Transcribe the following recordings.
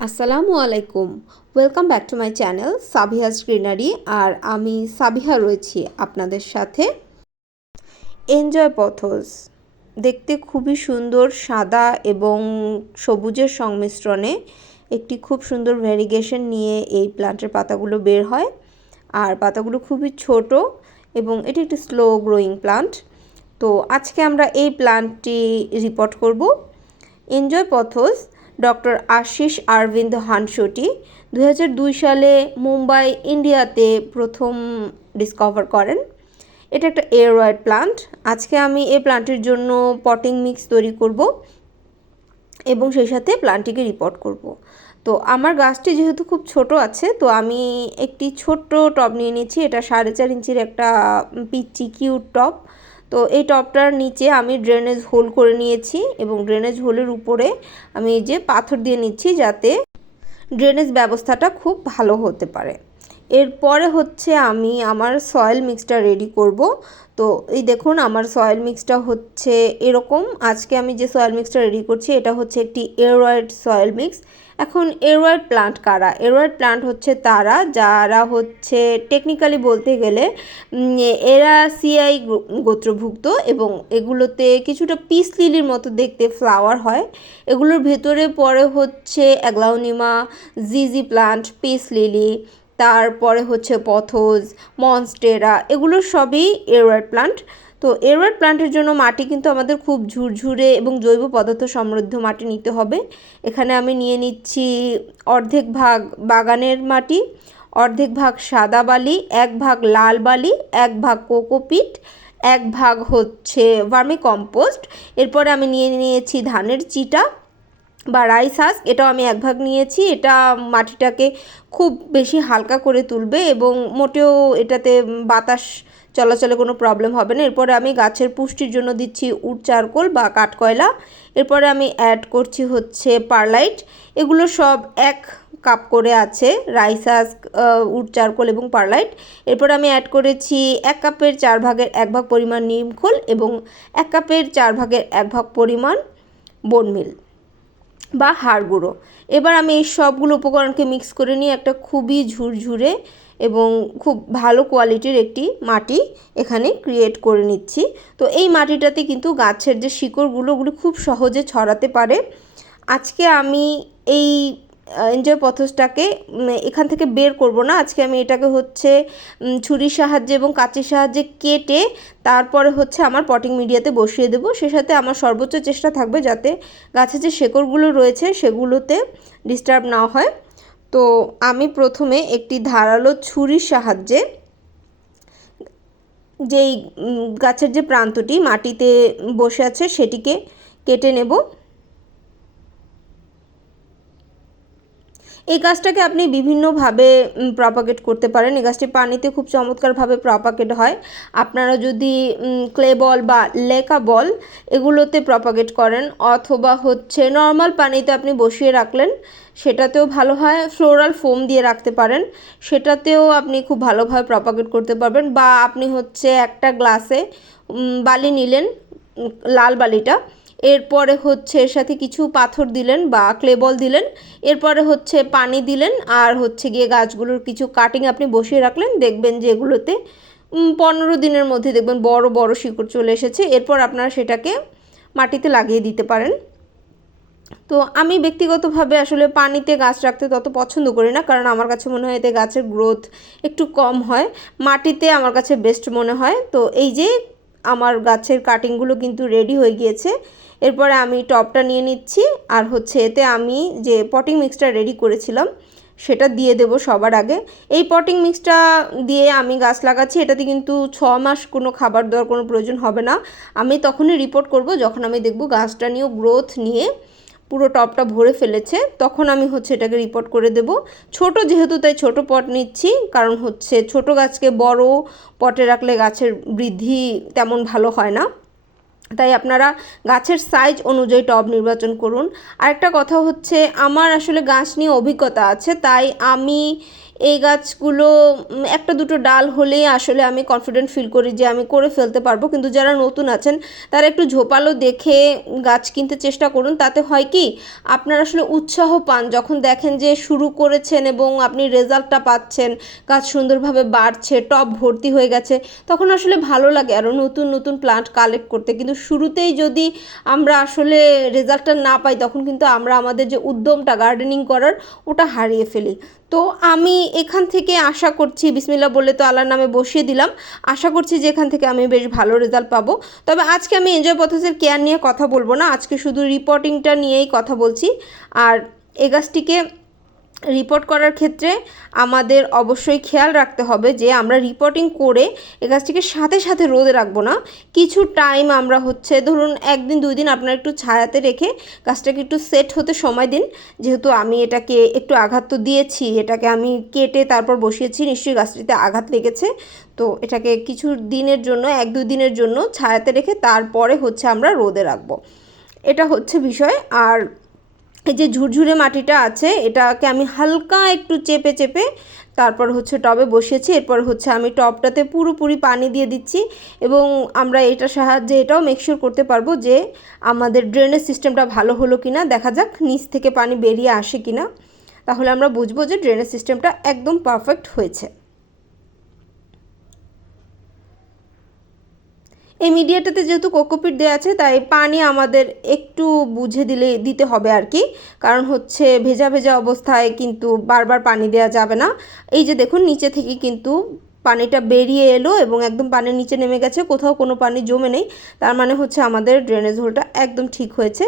আসসালামু আলাইকুম। Welcome back to my channel Sabiha's greenery আর আমি সাবিহা রয়েছি আপনাদের সাথে। এনজয় পথস দেখতে খুবই সুন্দর, সাদা এবং সবুজের সংমিশ্রণে একটি খুব সুন্দর ভ্যারিগেশন নিয়ে এই প্লান্টের পাতাগুলো বের হয়। আর পাতাগুলো খুবই ছোট এবং এটি একটি স্লো গ্রোয়িং প্লান্ট তো আজকে আমরা এই প্লান্টটি রিপোর্ট করব। Enjoy pothos doctor Ashish Arvind Hansoti দু সালে মুম্বাই, ইন্ডিয়াতে প্রথম ডিসকভার করেন। এটা একটা এয়ারওয়াইড প্লান্ট আজকে আমি এই প্লান্টের জন্য পটিং মিক্স তৈরি করব এবং সেই সাথে প্লান্টটিকে রিপোর্ট করব। তো আমার গাছটি যেহেতু খুব ছোট আছে, তো আমি একটি ছোট্ট টব নিয়ে নিয়েছি এটা সাড়ে চার ইঞ্চির একটা পিচি কিউট টব তো এই টপটার নিচে আমি ড্রেনেজ হোল করে নিয়েছি এবং ড্রেনেজ হোলের উপরে আমি এই যে পাথর দিয়ে নিচ্ছি যাতে ড্রেনেজ ব্যবস্থাটা খুব ভালো হতে পারে। এরপরে হচ্ছে আমি আমার সয়েল মিক্সটা রেডি করব। তো এই দেখুন আমার সয়েল মিক্সটা হচ্ছে এরকম। আজকে আমি যে সয়েল মিক্সটা রেডি করছি, এটা হচ্ছে একটি এরোয়েড সয়েল মিক্স এখন এরোয়েড প্লান্ট কারা? এরোয়েড প্লান্ট হচ্ছে তারা, যারা হচ্ছে টেকনিক্যালি বলতে গেলে এরা সিআই গোত্রভুক্ত এবং এগুলোতে কিছুটা পিস লিলির মতো দেখতে ফ্লাওয়ার হয়। এগুলোর ভেতরে পরে হচ্ছে অ্যাগ্লাউনিমা জিজি প্লান্ট পিস লিলি তারপরে হচ্ছে পথোজ মনস্টেরা এগুলো সবই এরোয়েড প্লান্ট। তো এরোয়েড প্লান্টের জন্য মাটি কিন্তু আমাদের খুব ঝুরঝুরে এবং জৈব পদার্থ সমৃদ্ধ মাটি নিতে হবে। এখানে আমি নিয়ে নিচ্ছি অর্ধেক ভাগ বাগানের মাটি, অর্ধেক ভাগ সাদা বালি, এক ভাগ লাল বালি, এক ভাগ কোকোপিট এক ভাগ হচ্ছে ভার্মি কম্পোস্ট। এরপরে আমি নিয়ে নিয়েছি ধানের চিটা বা রাইস হাস্ক এটাও আমি এক ভাগ নিয়েছি। এটা মাটিটাকে খুব বেশি হালকা করে তুলবে এবং মোটেও এটাতে বাতাস চলাচলে কোনো প্রবলেম হবে না। এরপরে আমি গাছের পুষ্টির জন্য দিচ্ছি উড চারকোল বা কাঠকয়লা। এরপরে আমি অ্যাড করছি হচ্ছে পারলাইট এগুলো সব এক কাপ করে আছে রাইস হাস্ক উড চারকোল এবং পারলাইট এরপর আমি অ্যাড করেছি এক কাপের চার ভাগের এক ভাগ পরিমাণ নিমখোল এবং এক কাপের চার ভাগের এক ভাগ পরিমাণ বনমিল বা হাড় গুঁড়ো। এবার আমি এই সবগুলো উপকরণকে মিক্স করে নিয়ে একটা খুবই ঝুরঝুরে এবং খুব ভালো কোয়ালিটির একটি মাটি এখানে ক্রিয়েট করে নিচ্ছি। তো এই মাটিটাতে কিন্তু গাছের যে শিকড়গুলো, ওগুলো খুব সহজে ছড়াতে পারে। আজকে আমি এই এনজয় পথসটাকে এখান থেকে বের করব না। আজকে আমি এটাকে হচ্ছে ছুরির সাহায্যে এবং কাঁচির সাহায্যে কেটে তারপরে হচ্ছে আমার পটিং মিডিয়াতে বসিয়ে দেবো। সে সাথে আমার সর্বোচ্চ চেষ্টা থাকবে যাতে গাছের যে শেকড়গুলো রয়েছে, সেগুলোতে ডিস্টার্ব না হয়। তো আমি প্রথমে একটি ধারালো ছুরির সাহায্যে যেই গাছের যে প্রান্তটি মাটিতে বসে আছে সেটিকে কেটে নেব। এই গাছটাকে আপনি বিভিন্নভাবে প্রপাগেট করতে পারেন। এই গাছটি পানিতে খুব চমৎকারভাবে প্রপাগেট হয়। আপনারা যদি ক্লে বল বা লেকা বল এগুলোতে প্রপাগেট করেন, অথবা হচ্ছে নর্মাল পানিতে আপনি বসিয়ে রাখলেন, সেটাতেও ভালো হয়। ফ্লোরাল ফোম দিয়ে রাখতে পারেন, সেটাতেও আপনি খুব ভালোভাবে প্রপাগেট করতে পারবেন। বা আপনি হচ্ছে একটা গ্লাসে বালি নিলেন লাল বালিটা এরপরে হচ্ছে এর সাথে কিছু পাথর দিলেন বা ক্লেবল দিলেন, এরপরে হচ্ছে পানি দিলেন, আর হচ্ছে গিয়ে গাছগুলোর কিছু কাটিং আপনি বসিয়ে রাখলেন, দেখবেন যে এগুলোতে পনেরো দিনের মধ্যে দেখবেন বড় বড় শিকড় চলে এসেছে, এরপর আপনারা সেটাকে মাটিতে লাগিয়ে দিতে পারেন। তো আমি ব্যক্তিগতভাবে আসলে পানিতে গাছ রাখতে তত পছন্দ করি না, কারণ আমার কাছে মনে হয় এতে গাছের গ্রোথ একটু কম হয়। মাটিতে আমার কাছে বেস্ট মনে হয়। তো এই যে আমার গাছের কাটিংগুলো কিন্তু রেডি হয়ে গিয়েছে। এরপরে আমি টপটা নিয়ে নিচ্ছি, আর হচ্ছে এতে আমি যে পটিং মিক্সটা রেডি করেছিলাম, সেটা দিয়ে দেব সবার আগে। এই পটিং মিক্সটা দিয়ে আমি গাছ লাগাচ্ছি, এটাতে কিন্তু ছ মাস কোনো খাবার দেওয়ার কোনো প্রয়োজন হবে না। আমি তখনই রিপোর্ট করব, যখন আমি দেখব গাছটা নিয়েও গ্রোথ নিয়ে পুরো টপটা ভরে ফেলেছে, তখন আমি হচ্ছে এটাকে রিপোর্ট করে দেব। ছোট যেহেতু, তাই ছোট পট নিচ্ছি, কারণ হচ্ছে ছোট গাছকে বড় পটে রাখলে গাছের বৃদ্ধি তেমন ভালো হয় না। তাই আপনারা গাছের সাইজ অনুযায়ী টব নির্বাচন করুন। আরেকটা কথা হচ্ছে, আমার আসলে গাছ নিয়ে অভিজ্ঞতা আছে, তাই আমি এই গাছগুলো একটা দুটো ডাল হলেই আসলে আমি কনফিডেন্ট ফিল করি যে আমি করে ফেলতে পারব। কিন্তু যারা নতুন আছেন, তারা একটু ঝোপালো দেখে গাছ কিনতে চেষ্টা করুন। তাতে হয় কি, আপনার আসলে উৎসাহ পান। যখন দেখেন যে শুরু করেছেন এবং আপনি রেজাল্টটা পাচ্ছেন, গাছ সুন্দরভাবে বাড়ছে টব ভর্তি হয়ে গেছে, তখন আসলে ভালো লাগে আরও নতুন নতুন প্লান্ট কালেক্ট করতে। কিন্তু শুরুতেই যদি আমরা আসলে রেজাল্টটা না পাই, তখন কিন্তু আমরা আমাদের যে উদ্যমটা গার্ডেনিং করার, ওটা হারিয়ে ফেলি। তো আমি এখান থেকে আশা করছি বিসমিল্লা বলে তো আল্লাহর নামে বসিয়ে দিলাম। আশা করছি যে এখান থেকে আমি বেশ ভালো রেজাল্ট পাবো। তবে আজকে আমি এনজয় পথসের কেয়ার নিয়ে কথা বলব না। আজকে শুধু রিপোর্টিংটা নিয়েই কথা বলছি। আর এ গাছটিকে রিপোর্ট করার ক্ষেত্রে আমাদের অবশ্যই খেয়াল রাখতে হবে যে আমরা রিপোর্টিং করে এ গাছটিকে সাথে সাথে রোদে রাখব না। কিছু টাইম আমরা হচ্ছে ধরুন একদিন, দুই দিন আপনারা একটু ছায়াতে রেখে গাছটাকে একটু সেট হতে সময় দিন। যেহেতু আমি এটাকে একটু আঘাত তো দিয়েছি, এটাকে আমি কেটে তারপর বসিয়েছি, নিশ্চয়ই গাছটিতে আঘাত লেগেছে। তো এটাকে কিছু দিনের জন্য, এক, দুই দিনের জন্য ছায়াতে রেখে তারপরে হচ্ছে আমরা রোদে রাখব। এটা হচ্ছে বিষয়। আর যে ঝুরঝুরে মাটিটা আছে, এটাকে আমি হালকা একটু চেপে চেপে তারপর হচ্ছে টবে বসিয়েছি। এরপর হচ্ছে আমি টবটাতে পুরোপুরি পানি দিয়ে দিচ্ছি এবং আমরা এটার সাহায্যে এটাও মেকশিওর করতে পারব যে আমাদের ড্রেনেজ সিস্টেমটা ভালো হলো কি না দেখা যাক নিচ থেকে পানি বেরিয়ে আসে কি না তাহলে আমরা বুঝব যে ড্রেনেজ সিস্টেমটা একদম পারফেক্ট হয়েছে। এই মিডিয়াটাতে যেহেতু কোকোপিট দেওয়া আছে, তাই পানি আমাদের একটু বুঝে দিলে, দিতে হবে আর কি। কারণ হচ্ছে ভেজা ভেজা অবস্থায় কিন্তু বারবার পানি দেওয়া যাবে না। এই যে দেখুন, নিচে থেকে কিন্তু পানিটা বেরিয়ে এলো এবং একদম পানির নিচে নেমে গেছে, কোথাও কোনো পানি জমে নেই। তার মানে হচ্ছে আমাদের ড্রেনেজ হোলটা একদম ঠিক হয়েছে।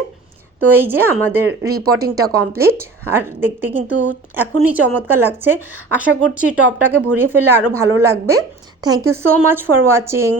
তো এই যে আমাদের রিপোর্টিংটা কমপ্লিট। আর দেখতে কিন্তু এখনই চমৎকার লাগছে। আশা করছি টপটাকে ভরিয়ে ফেলে আরও ভালো লাগবে। Thank you so much for watching.